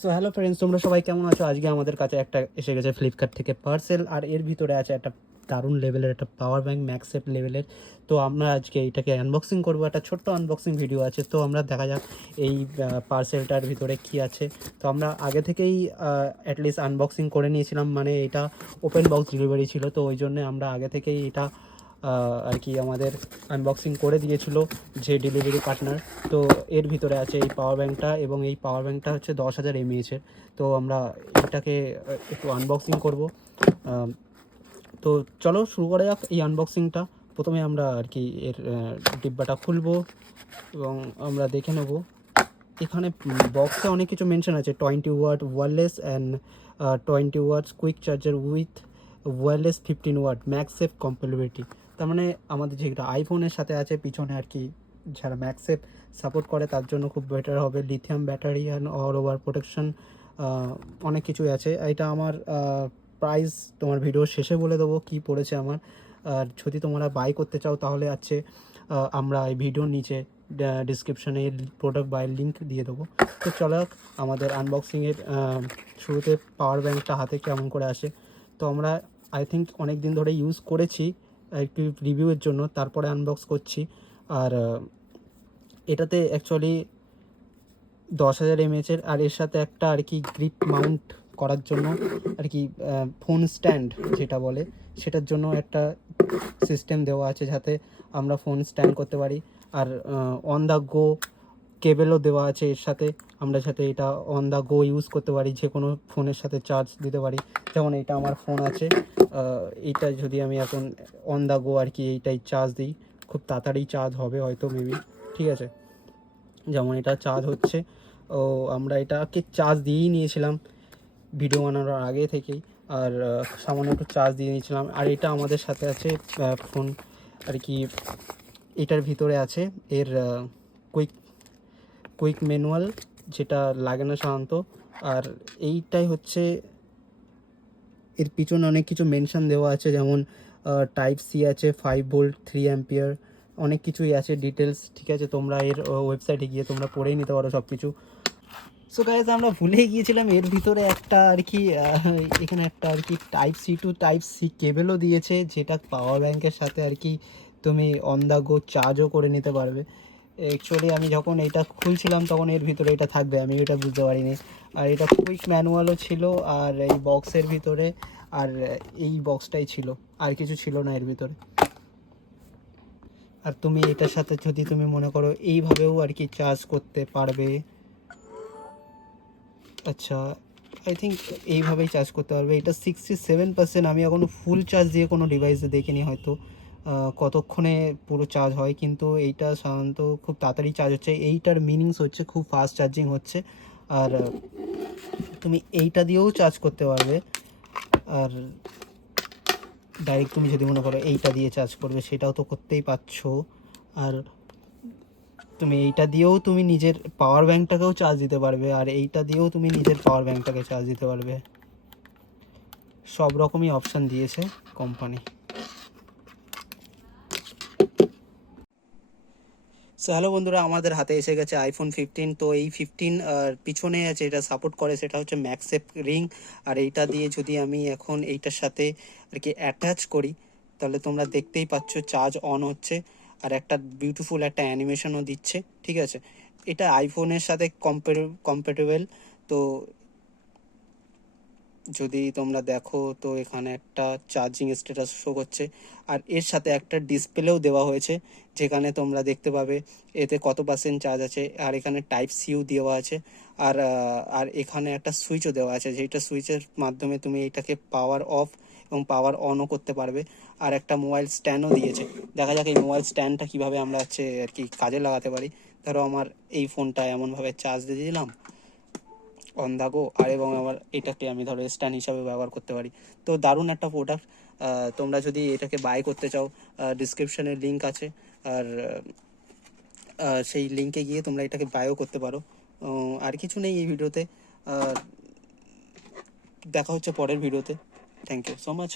So hello friends, তোমরা সবাই কেমন আছো? আজকে আমাদের কাছে একটা এসে গেছে ফ্লিপকার্ট থেকে পার্সেল, আর এর ভিতরে আছে একটা দারুণ লেভেলের একটা পাওয়ার ব্যাঙ্ক, ম্যাক্সেপ লেভেলের। তো আমরা আজকে এইটাকে আনবক্সিং করবো, একটা ছোট্ট আনবক্সিং ভিডিও আছে। তো আমরা দেখা যাক এই পার্সেলটার ভিতরে কি আছে। তো আমরা আগে থেকেই অ্যাটলিস্ট আনবক্সিং করে নিয়েছিলাম, মানে এটা ওপেন বক্স ডেলিভারি ছিল, তো ওই জন্যে আমরা আগে থেকেই এটা আর কি আমাদের আনবক্সিং করে দিয়েছিল যে ডেলিভারি পার্টনার। তো এর ভিতরে আছে এই পাওয়ার ব্যাঙ্কটা, এবং এই পাওয়ার ব্যাঙ্কটা হচ্ছে 10,000 mAh-এর। তো আমরা এটাকে একটু আনবক্সিং করব। তো চলো শুরু করা যাক এই আনবক্সিংটা। প্রথমে আমরা আর কি এর ডিব্বাটা খুলবো এবং আমরা দেখে নেব। এখানে বক্সে অনেক কিছু মেনশন আছে, 20 watt wireless and 20 watts quick charger with wireless 15 watt MagSafe compatibility. তার মানে আমাদের যেটা আইফোনের সাথে আছে পিছনে আর কি, যারা ম্যাক্সেফ সাপোর্ট করে তার জন্য খুব বেটার হবে। Lithium battery and all over protection, অনেক কিছুই আছে। এটা আমার প্রাইস তোমার ভিডিও শেষে বলে দেবো কী পড়েছে আমার। আর যদি তোমরা বাই করতে চাও তাহলে আছে আমরা এই ভিডিওর নিচে ডিসক্রিপশানে প্রোডাক্ট বাইয়ের লিঙ্ক দিয়ে দেবো। তো চলো আমাদের আনবক্সিংয়ের শুরুতে পাওয়ার ব্যাঙ্কটা হাতে কেমন করে আসে। তো আমরা আই থিঙ্ক অনেক দিন ধরে ইউজ করেছি একটু রিভিউয়ের জন্য, তারপরে আনবক্স করছি। আর এটাতে অ্যাকচুয়ালি 10,000 mAh-এর, আর এর সাথে একটা আর কি গ্রিপ মাউন্ট করার জন্য আর কি ফোন স্ট্যান্ড যেটা বলে, সেটার জন্য একটা সিস্টেম দেওয়া আছে যাতে আমরা ফোন স্ট্যান্ড করতে পারি। আর অন দ্য গো কেবেলও দেওয়া আছে এর সাথে, আমরা যাতে এটা অন দ্য গো ইউজ করতে পারি, যে কোনো ফোনের সাথে চার্জ দিতে পারি। যেমন এটা আমার ফোন আছে, এইটা যদি আমি এখন অন দ্য গো আর কি এইটাই চার্জ দিই, খুব তাড়াতাড়ি চার্জ হবে হয়তো মেবি। ঠিক আছে, যেমন এটা চার্জ হচ্ছে। ও আমরা এটাকে চার্জ দিয়েই নিয়েছিলাম ভিডিও বানানোর আগে থেকেই, আর সামান্য একটু চার্জ দিয়ে নিয়েছিলাম। আর এটা আমাদের সাথে আছে ফোন আর কি, এটার ভিতরে আছে এর কুইক ম্যানুয়াল, যেটা লাগে না সাধারণত। আর এইটাই হচ্ছে এর পিছনে অনেক কিছু মেনশন দেওয়া আছে, যেমন টাইপ সি আছে, 5 ভোল্ট 3 অ্যাম্পিয়ার, অনেক কিছুই আছে ডিটেলস। ঠিক আছে, তোমরা এর ওয়েবসাইটে গিয়ে তোমরা পড়েই নিতে পারো সব কিছু। সো গাইজ, আমরা ভুলেই গিয়েছিলাম এর ভিতরে একটা আর কি এখানে একটা আর কি type C to type C কেবেলও দিয়েছে, যেটা পাওয়ার ব্যাঙ্কের সাথে আর কি তুমি অন দ্য গো চার্জও করে নিতে পারবে। অ্যাকচুয়ালি আমি যখন এটা খুলছিলাম তখন এর ভিতরে এটা থাকবে, আমি এটা বুঝতে পারিনি। আর এটা কুইক ম্যানুয়ালও ছিল আর এই বক্সের ভিতরে, আর এই বক্সটাই ছিল, আর কিছু ছিল না এর ভিতরে। আর তুমি এটার সাথে যদি তুমি মনে করো এইভাবেও আর কি চার্জ করতে পারবে। আচ্ছা, আই থিঙ্ক এইভাবেই চার্জ করতে পারবে। এটা 67%, আমি এখনও ফুল চার্জ দিয়ে কোনো ডিভাইসে দেখিনি, হয়তো কতক্ষণে পুরো চার্জ হয়, কিন্তু এইটা সাধারণত খুব তাড়াতাড়ি চার্জ হচ্ছে। এইটার মিনিংস হচ্ছে খুব ফাস্ট চার্জিং হচ্ছে। আর তুমি এইটা দিয়েও চার্জ করতে পারবে, আর ডাইরেক্ট তুমি যদি মনে করো এইটা দিয়ে চার্জ করবে সেটাও তো করতেই পারছো। আর তুমি এইটা দিয়েও তুমি নিজের পাওয়ার ব্যাঙ্কটাকেও চার্জ দিতে পারবে, আর এইটা দিয়েও তুমি নিজের পাওয়ার ব্যাঙ্কটাকে চার্জ দিতে পারবে। সব রকমই অপশান দিয়েছে কোম্পানি। সো হ্যালো বন্ধুরা, আমাদের হাতে এসে গেছে আইফোন 15। তো এই 15 পিছনে আছে, এটা সাপোর্ট করে, সেটা হচ্ছে ম্যাগসেফ রিং। আর এইটা দিয়ে যদি আমি এখন এইটার সাথে আর কি অ্যাটাচ করি, তাহলে তোমরা দেখতেই পাচ্ছ চার্জ অন হচ্ছে, আর একটা বিউটিফুল একটা অ্যানিমেশনও দিচ্ছে। ঠিক আছে, এটা আইফোনের সাথে কম্প্যাটেবল। তো যদি তোমরা দেখো তো এখানে একটা চার্জিং স্ট্যাটাস শো করছে, আর এর সাথে একটা ডিসপ্লেও দেওয়া হয়েছে, যেখানে তোমরা দেখতে পাবে এতে কত পার্সেন্ট চার্জ আছে। আর এখানে টাইপ সিও দেওয়া আছে, আর আর এখানে একটা সুইচও দেওয়া আছে, যেটা সুইচের মাধ্যমে তুমি এটাকে পাওয়ার অফ এবং পাওয়ার অনও করতে পারবে। আর একটা মোবাইল স্ট্যান্ডও দিয়েছে। দেখা যাক এই মোবাইল স্ট্যান্ডটা কীভাবে আমরা হচ্ছে আর কি কাজে লাগাতে পারি। ধরো আমার এই ফোনটা এমনভাবে চার্জ দিয়ে দিলাম অন দা গো, আর এবং আমার এটাকে আমি ধরো স্ট্যান্ড হিসাবে ব্যবহার করতে পারি। তো দারুণ একটা প্রোডাক্ট। তোমরা যদি এটাকে বাই করতে চাও, ডিসক্রিপশানে লিঙ্ক আছে, আর সেই লিঙ্কে গিয়ে তোমরা এটাকে বাইও করতে পারো। আর কিছু নেই এই ভিডিওতে, দেখা হচ্ছে পরের ভিডিওতে। Thank you so much.